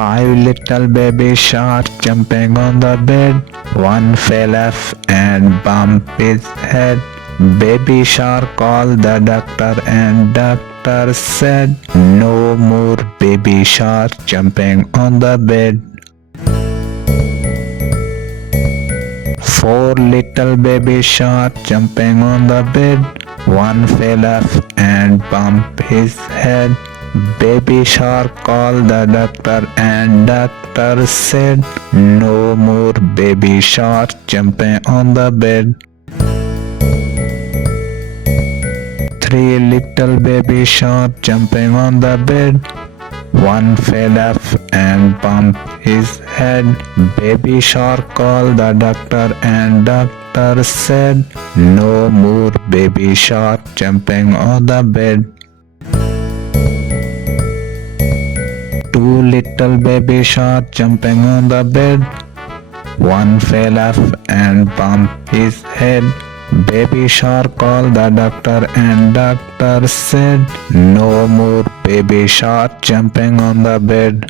Five little baby sharks jumping on the bed. One fell off and bumped his head. Baby shark called the doctor and doctor said, "No more baby shark jumping on the bed." Four little baby sharks jumping on the bed. One fell off and bumped his head. Baby shark called the doctor and doctor said, "No more baby shark jumping on the bed." Three little baby sharks jumping on the bed. One fell off and bumped his head. Baby shark called the doctor and doctor said, "No more baby shark jumping on the bed." Two little baby sharks jumping on the bed. One fell off and bumped his head. Baby shark called the doctor and doctor said, "No more baby shark jumping on the bed."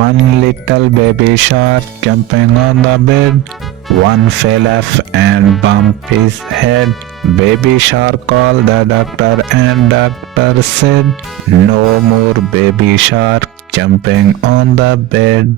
One little baby shark jumping on the bed. One fell off and bumped his head. Baby shark called the doctor and doctor said, "No more baby shark jumping on the bed."